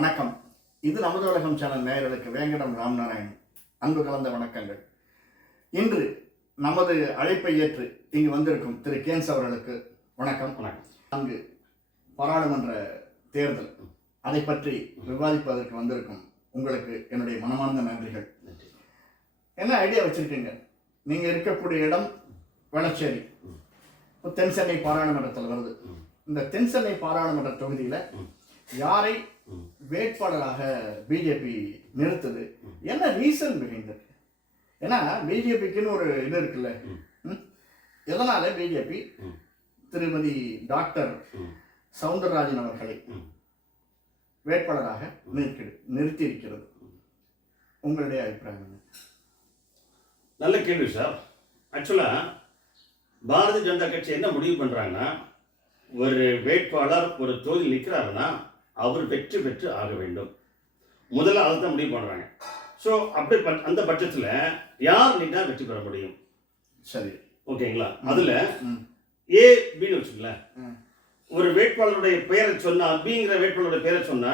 வணக்கம். இது நமது உலகம் சேனல் நேயர்களுக்கு வேங்கடம் ராம்நாராயணன் அன்பு கலந்த வணக்கங்கள். இன்று நமது அழைப்பை ஏற்று இங்கு வந்திருக்கும் திரு கேன்ஸ் அவர்களுக்கு வணக்கம். அங்கு பாராளுமன்ற தேர்தல் அதை பற்றி விவாதிப்பதற்கு வந்திருக்கும் உங்களுக்கு என்னுடைய மனமார்ந்த நன்றிகள். என்ன ஐடியா வச்சிருக்கீங்க? நீங்க இருக்கக்கூடிய இடம் வேளச்சேரி, தென் சென்னை பாராளுமன்றத்தில் வருது. இந்த தென் சென்னை பாராளுமன்ற தொகுதியில யாரை வேட்பாளராக பிஜேபி நிறுத்துது? என்ன ரீசன் பிஹைண்ட்? ஏன்னா பிஜேபிக்குன்னு ஒரு இது இருக்குல்ல, எதனால பிஜேபி திருமதி டாக்டர் சவுந்தரராஜன் அவர்களை வேட்பாளராக நிறுத்தி இருக்கிறது? உங்களுடைய அபிப்பிராயம்? நல்ல கேள்வி சார். ஆக்சுவலா பாரதிய ஜனதா கட்சி என்ன முடிவு பண்றாங்கன்னா, ஒரு வேட்பாளர் ஒரு தொகுதியில் நிற்கிறாருன்னா அவர் வெற்றி பெற்று ஆக வேண்டும். முதல்ல அதை தான் முடிவு பண்றாங்க. ஸோ அப்படி அந்த பட்சத்தில் யார் நின்றா வெற்றி பெற முடியும்? சரி, ஓகேங்களா? அதுல ஏ பின்னு வச்சுக்கல, ஒரு வேட்பாளருடைய பெயரை சொன்னா, பிங்கிற வேட்பாளருடைய பெயரை சொன்னா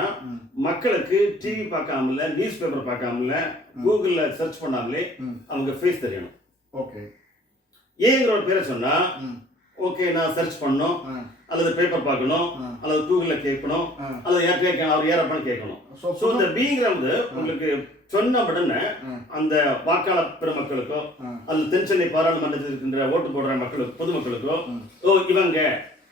மக்களுக்கு டிவி பார்க்காமல, நியூஸ் பேப்பர் பார்க்காமல, கூகுள்ல சர்ச் பண்ணாமலே அவங்க ஃபேஸ் தெரியணும். ஓகே. ஏங்கிற ஒரு பேரை சொன்னா ஓகே, நான் சர்ச் பண்ணணும், அல்லது பேப்பர் பார்க்கணும், அல்லது கூகுளில் கேட்கணும், அல்லது அவர் ஏறப்பான்னு கேட்கணும். ஸோ இந்த பிங்கிறது உங்களுக்கு சொன்ன உடனே அந்த வாக்காளர் பெருமக்களுக்கோ அல்லது தென் சென்னை பாராளுமன்றத்தில் இருக்கின்ற ஓட்டு போடுற மக்களுக்கு, பொதுமக்களுக்கோ ஓ இவங்க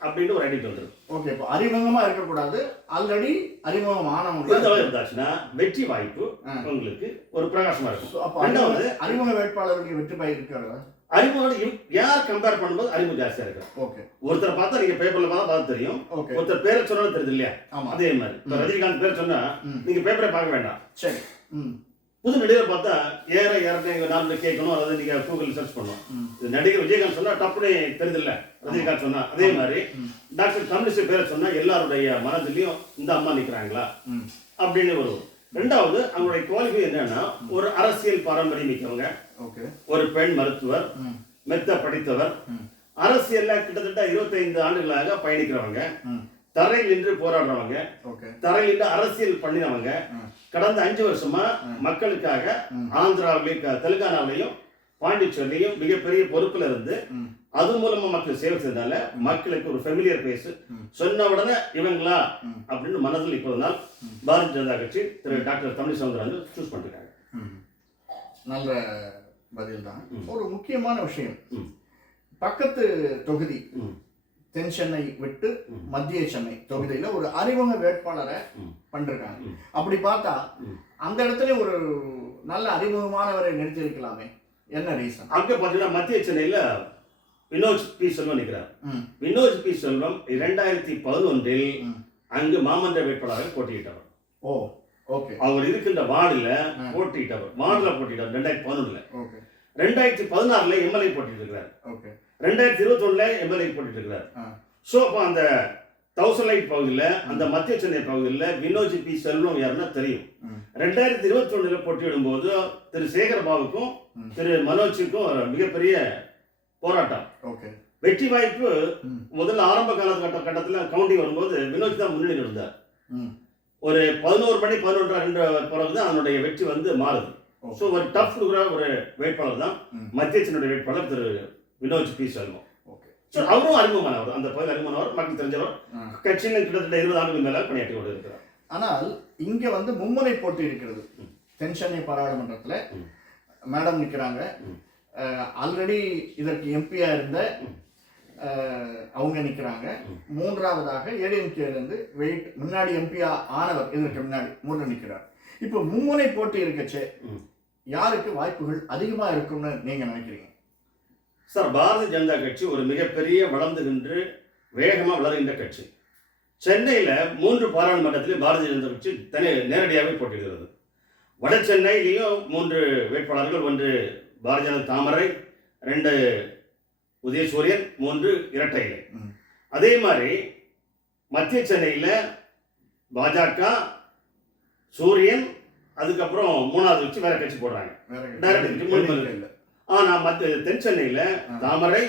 அப்படின்னு ஒரு ஐடியா வந்துடும். ஓகே. இப்போ அறிமுகமா இருக்கக்கூடாது, ஆல்ரெடி அறிமுகம் ஆனவங்க இருந்தாச்சுன்னா வெற்றி வாய்ப்பு உங்களுக்கு ஒரு பிரகாசமா இருக்கும். அப்போ ரெண்டாவது அறிமுக வேட்பாளருக்கு வெற்றி வாய்ப்பு இருக்கிறதா? அறிமுகம் யார் கம்பேர் பண்ணும்போது அறிமுகம் ஜாஸ்தியா இருக்கு. ஓகே. ஒருத்தரை பார்த்தா நீங்க பேப்பர்ல பார்த்து தெரியும், ஒருத்தர் பேரை சொன்னாலும் தெரியுது இல்லையா? அதே மாதிரி இப்ப ரஜினிகாந்த் பேரை சொன்னா நீங்க பேப்பரை பார்க்க வேண்டாம். சரி. புது நடிகரை பார்த்தா ஏற நாலு கேட்கணும், அதாவது நீங்க கூகுள் சர்ச் பண்ணணும். நடிகர் விஜயகாந்த் சொன்னா டப்புனே தெரியுது இல்ல, ரஜினிகாந்த் சொன்னா. அதே மாதிரி டாக்டர் தமிழிசை பேரை சொன்னா எல்லாருடைய மனதிலையும் இந்த அம்மா நிக்கிறாங்களா அப்படின்னு வரும். ரெண்டாவது அவங்களுடைய குவாலிஃபை என்னன்னா, ஒரு அரசியல் பாரம்பரியம் மிக்கவங்க, ஒரு பெண் மருத்துவர், மெத்த படித்தவர், அரசியல்ல கிட்டத்தட்ட 25 ஆண்டுகளாக பயணிக்கிறவங்க, தரையில் நின்று போராடுறவங்க, தரையில் நின்று அரசியல் பண்ணினவங்க, கடந்த 5 வருஷமா மக்களுக்காக ஆந்திராவிலையும் தெலுங்கானாவிலையும் பாண்டிச்சேரியிலையும் மிகப்பெரிய பொறுப்புல இருந்து அது மூலமா மக்கள் சேவை செய்ததால மக்களுக்கு ஒரு ஃபெமிலியர் பேஸ் சொன்ன உடனே இவங்களா அப்படின்னு மனதில் இப்போதுனால் பாரதிய ஜனதா கட்சி திரு டாக்டர் தமிழிசை சவுந்தரராஜன் சூஸ் பண்ணிருக்காங்க. நல்ல பதில் தான். ஒரு முக்கியமான விஷயம், பக்கத்து தொகுதி தென் சென்னை விட்டு மத்திய சென்னை தொகுதியில ஒரு அறிமுக வேட்பாளரை பண்ணிருக்காங்க. அப்படி பார்த்தா அந்த இடத்துல ஒரு நல்ல அறிமுகமானவரை நிறுத்தி இருக்கலாமே, என்ன ரீசன்? அங்க பாத்தீங்கன்னா மத்திய சென்னையில வினோஜ் பி செல்வம் நிற்கிறார். வினோஜ் பி செல்வம் 2011 அங்கு மாமன்ற வேட்பாளராக போட்டியிட்டவர். ஓ, ஓகே. அவர் இருக்கின்ற வார்டுல போட்டியிட்டவர், வார்டுல போட்டியிட்டவர் 2011. 2016 எம்எல்ஏ போட்டிட்டு இருக்கிறார். 2021 எம்எல்ஏ போட்டிட்டு இருக்கிறார். ஸோ அப்போ அந்த 1000 லைட் பகுதியில், அந்த மத்திய சென்னை பகுதியில் வினோஜ் பி செல்வம் யாருன்னா தெரியும். 2021 போட்டியிடும் போது திரு சேகர்பாபுக்கும் திரு மனோஜுக்கும் மிகப்பெரிய போராட்டம். வெற்றி வாய்ப்பு முதல்ல ஆரம்ப கட்டத்தில் கவுண்டிங் வரும்போது வினோஜ் தான் முன்னணி இருந்தார். ஒரு 11 மணி 11:02 பிறகுதான் அதனுடைய வெற்றி வந்து மாறுது. ஸோ ஒரு டஃப் கொடுக்குற ஒரு வேட்பாளர் தான் மத்திய சென்னையுடைய வேட்பாளர் திரு வினோஜ் பி செல்வம். அவரும் அறிமுகமானவர், அந்த பகுதியில் அறிமுகமானவர், மக்கள் தெரிஞ்சவர், கட்சியில் கிட்டத்தட்ட 20 ஆண்டுகள் மேல பணியாற்றி கொண்டு இருக்கிறார். ஆனால் இங்க வந்து மும்முனை போட்டி இருக்கிறது. தென் சென்னை பாராளுமன்றத்தில் மேடம் நிற்கிறாங்க. ஆல்ரெடி இதற்கு எம்பியா இருந்த அவங்க நிற்கிறாங்க. மூன்றாவதாக ஏடிஎம்கேலேருந்து முன்னாடி எம்பியா ஆனவர் இதற்கு முன்னாடி மூன்று நிற்கிறார். இப்போ மும்முனை போட்டி இருக்கச்சே யாருக்கு வாய்ப்புகள் அதிகமா இருக்கும்னு நீங்க நினைக்கிறீங்க? சார், பாரதிய ஜனதா கட்சி ஒரு மிகப்பெரிய வளர்ந்துகின்ற வேகமாக வளர்கின்ற கட்சி. சென்னையில் 3 பாராளுமன்றத்திலே பாரதிய ஜனதா கட்சி நேரடியாகவே போட்டியிடுகிறது. வட சென்னையிலையும் 3 வேட்பாளர்கள், 1 பாரதிய ஜனதா தாமரை, 2 உதயசூரியன், 3 இரட்டையிலை. அதே மாதிரி மத்திய சென்னையில் பாஜக, சூரியன், அதுக்கப்புறம் 3வது வச்சு வேற கட்சி போடுறாங்க. ஆனா தென் சென்னையில தாமரை,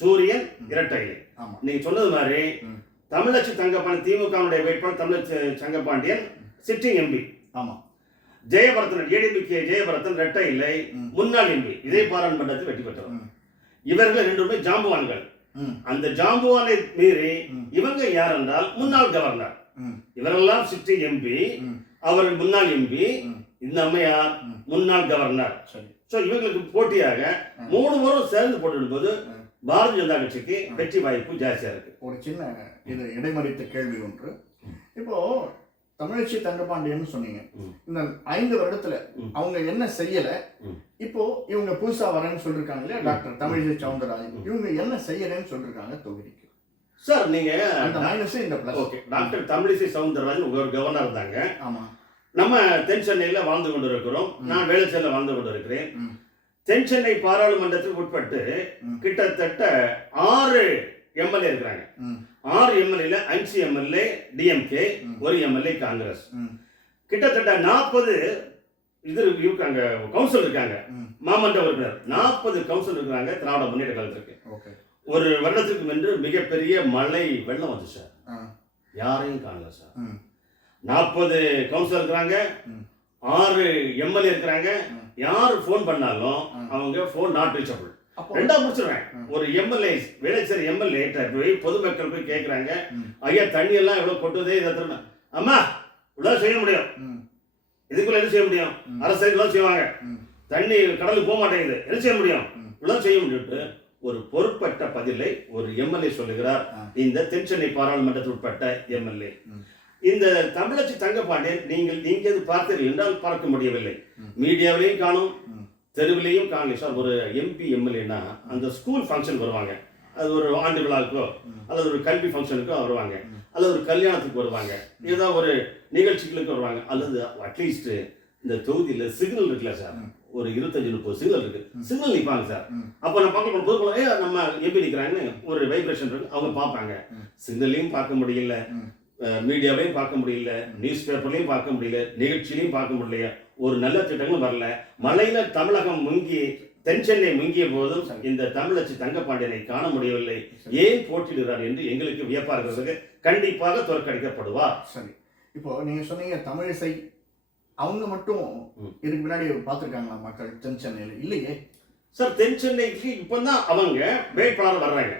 சூரியன், இரட்டையிலை. நீங்க சொன்னது மாதிரி தமிழச்சி தங்கப்பாண்டியன், திமுகவுடைய வேட்பாளர் தமிழச்சி தங்கப்பாண்டியன் சிட்டிங் எம்பி. ஆமாம். ஜெயபரதன், ஏடிஎம்கே ஜெயபரதன் இரட்டை இல்லை, முன்னாள் எம்பி, இதே பாராளுமன்றத்தில் வெற்றி பெற்றவர். இவர்கள் ரெண்டுமே ஜாம்புவான்கள். அந்த ஜாம்புவானை மீறி இவங்க யார் என்றால் முன்னாள் கவர்னர். இவரெல்லாம் சிட்டி எம்பி, அவர்கள் முன்னாள் எம்பி, இந்த அம்மையார் முன்னாள் கவர்னர். சோ இவங்களுக்கு போட்டியாக 3 முறை சேர்ந்து போட்டிடும்போது பாரதிய ஜனதா கட்சிக்கு வெற்றி வாய்ப்பு ஜாஸ்தியா இருக்கு. ஒரு சின்ன இது இடைமறித்த கேள்வி ஒன்று. இப்போ தமிழச்சி தங்கபாண்டியன்னு சொன்னீங்க, இந்த 5 வருடத்துல அவங்க என்ன செய்யல, இப்போ இவங்க புதுசா வரேன்னு சொல்லிருக்காங்க இல்லையா டாக்டர் தமிழிசை சவுந்தரராஜன், இவங்க என்ன செய்யலன்னு சொல்லிருக்காங்க தொகுதிக்கு? சார் நீங்க அந்த மைனஸ் இந்த plus. Okay, doctor Tamilisai Soundararajan ஒரு கவர்னர் தாங்க. ஆமா. நம்ம தென் சென்னையில வாழ்ந்து கொண்டிருக்கிறோம். நான் வேளச்சேரியில வாழ்ந்து கொண்டிருக்கிறேன். தென் சென்னை பாராளுமன்றத்துக்கு உட்பட்டு கிட்டத்தட்ட 6 எம்எல்ஏ இருக்கிறாங்க. 6 எம்எல்ஏல 5 எம்எல்ஏ டிஎம்கே, 1 எம்எல்ஏ காங்கிரஸ். கிட்டத்தட்ட 40 இது இருக்காங்க, கவுன்சில் இருக்காங்க, மாமன்ற உறுப்பினர் 40 கவுன்சில் இருக்கிறாங்க திராவிட முன்னேற்ற கழகத்திற்கு. ஒரு வருடத்துக்கு முன்பு மிகப்பெரிய மழை வெள்ளம் வந்து சார், யாரையும் காணல சார். 40 கவுன்சிலர் இருக்கிறாங்க, 6 எம்எல்ஏ இருக்கிறாங்க. யாரு போன் பண்ணாலும் அவங்க போன் நாட் ரீச்சபிள். ரெண்டா முடிச்சிருவேன். ஒரு எம்எல்ஏ, வேளச்சேரி எம்எல்ஏ போய் பொதுமக்கள் போய் கேட்கறாங்க, ஐயா தண்ணி எல்லாம் எவ்வளவு கொட்டுதே, இதை அம்மா இவ்வளவு செய்ய முடியும், இதுக்குள்ள என்ன செய்ய முடியும், அரசு இவ்வளவு செய்வாங்க, தண்ணி கடலுக்கு போக மாட்டேங்குது, என்ன செய்ய முடியும், இவ்வளவு செய்ய முடியும்ட்டு ஒரு பொறுப்பற்ற பதிலை ஒரு எம்எல்ஏ சொல்லுகிறார். இந்த தென் சென்னை பாராளுமன்றத்தில் உட்பட்ட எம்எல்ஏ. இந்த தமிழச்சி தங்கபாண்டியன் நீங்கள் எங்கேயாவது பார்த்தீர்கள் என்றால் பார்க்க முடியவில்லை. மீடியாவிலையும் காணும், தெருவிலையும் காணல சார். ஒரு எம்பி எம்எல்ஏனா அந்த ஸ்கூல் ஃபங்க்ஷன் வருவாங்க, அது ஒரு ஆண்டு விழாவுக்கோ அல்லது ஒரு கல்வி ஃபங்க்ஷனுக்கோ வருவாங்க, அல்லது ஒரு கல்யாணத்துக்கு வருவாங்க, ஏதோ ஒரு நிகழ்ச்சிகளுக்கு வருவாங்க, அல்லது அட்லீஸ்ட் இந்த தொகுதியில் சிக்னல் இருக்குல்ல சார், ஒரு 25-30 சிக்னல் இருக்கு, சிக்னல் நிற்பாங்க சார். அப்போ நான் பார்க்க போது நம்ம எம்பி நிற்கிறாங்கன்னு ஒரு வைப்ரேஷன் இருக்கு, அவங்க பார்ப்பாங்க. சிக்னல்லையும் பார்க்க முடியல, மீடியாவையும் பார்க்க முடியல, நியூஸ் பேப்பர்லையும் பார்க்க முடியல, நிகழ்ச்சியிலையும் பார்க்க முடியல, ஒரு நல்ல திட்டங்களும் வரல. மழையில தமிழகம் முங்கி, தென் சென்னை முங்கிய போதும் இந்த தமிழச்சி தங்கபாண்டியனை காண முடியவில்லை. ஏன் போட்டியிடுகிறார் என்று எங்களுக்கு வியப்பா இருக்கிறதுக்கு. கண்டிப்பாக தோற்கடிக்கப்படுவார். சரி, இப்போ நீங்க சொன்னீங்க தமிழிசை, அவங்க மட்டும் இதுக்கு முன்னாடி பார்த்துருக்காங்களா மக்கள் தென் சென்னையில்? இல்லையே சார், தென் சென்னைக்கு இப்பதான் அவங்க வேட்பாளர் வர்றாங்க.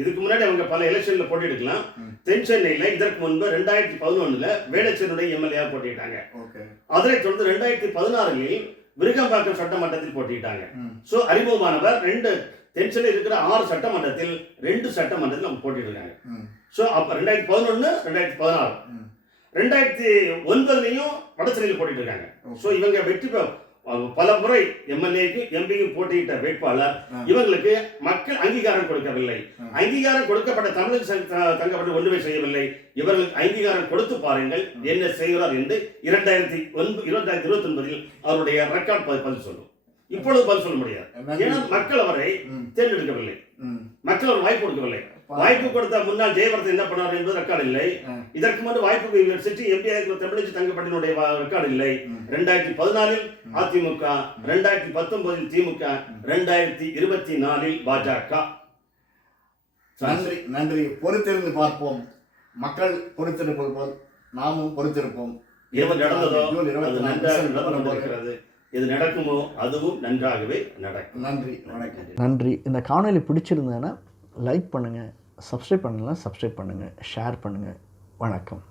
இதுக்கு முன்னாடி அவங்க பல எலெக்ஷன்ல போட்டியிடலாம். தென் சென்னையில இதற்கு முன்பு 2011 வேளச்சேரியுடைய எம்எல்ஏ போட்டிட்டாங்க. அதனைத் தொடர்ந்து 2016 விருகம்பாக்கம் சட்டமன்றத்தில் போட்டிட்டாங்க. சோ அறிமுகமானவர் 2 தென் சென்னை இருக்கிற 6 சட்டமன்றத்தில் 2 சட்டமன்றத்தில் அவங்க போட்டிருக்காங்க. சோ அப்ப 2011, 2016, 2009 வடசென்னையில் போட்டிட்டு இருக்காங்க. சோ இவங்க வெற்றி பல முறை எம்எல்ஏக்கு எம்பிக்கும் போட்டியிட்ட வேட்பாளர். இவங்களுக்கு மக்கள் அங்கீகாரம் கொடுக்கவில்லை. அங்கீகாரம் கொடுக்கப்பட்ட தமிழக தங்கப்பட்டு ஒன்றுமே செய்யவில்லை. இவர்களுக்கு அங்கீகாரம் கொடுத்து பாருங்கள் என்ன செய்கிறார் என்று 2029 அவருடைய ரெக்கார்ட் பதில் சொல்லும். இப்பொழுது பதில் சொல்ல முடியாது. ஏன்னா மக்கள் அவரை தேர்ந்தெடுக்கவில்லை, மக்கள் அவர் வாய்ப்பு கொடுக்கவில்லை. வாய்ப்பு கொடுத்த முன்னாள் ஜெயபரதன் என்ன பண்ணார் என்பது ரெக்கார்டு இல்லை. இதற்கு முன்பு வாய்ப்பு சிட்டி எம்பி தமிழச்சி தங்கப்பட்டினுடைய ரெக்கார்டு இல்லை. 2014 அதிமுக, 2019 திமுக, 2024 பாஜக. நன்றி நன்றி. பொறுத்திருந்து பார்ப்போம். மக்கள் பொறுத்திருப்பது போல் நாமும் பொறுத்திருப்போம். எது நடந்ததோ அது நன்றாக நடக்கிறது. எது நடக்குமோ அதுவும் நன்றாகவே நடக்கும். நன்றி, வணக்கம். நன்றி. இந்த காணொலி பிடிச்சிருந்தேன்னா லைக் பண்ணுங்கள், சப்ஸ்கிரைப் பண்ணலாம் சப்ஸ்கிரைப் பண்ணுங்கள், ஷேர் பண்ணுங்கள். வணக்கம்.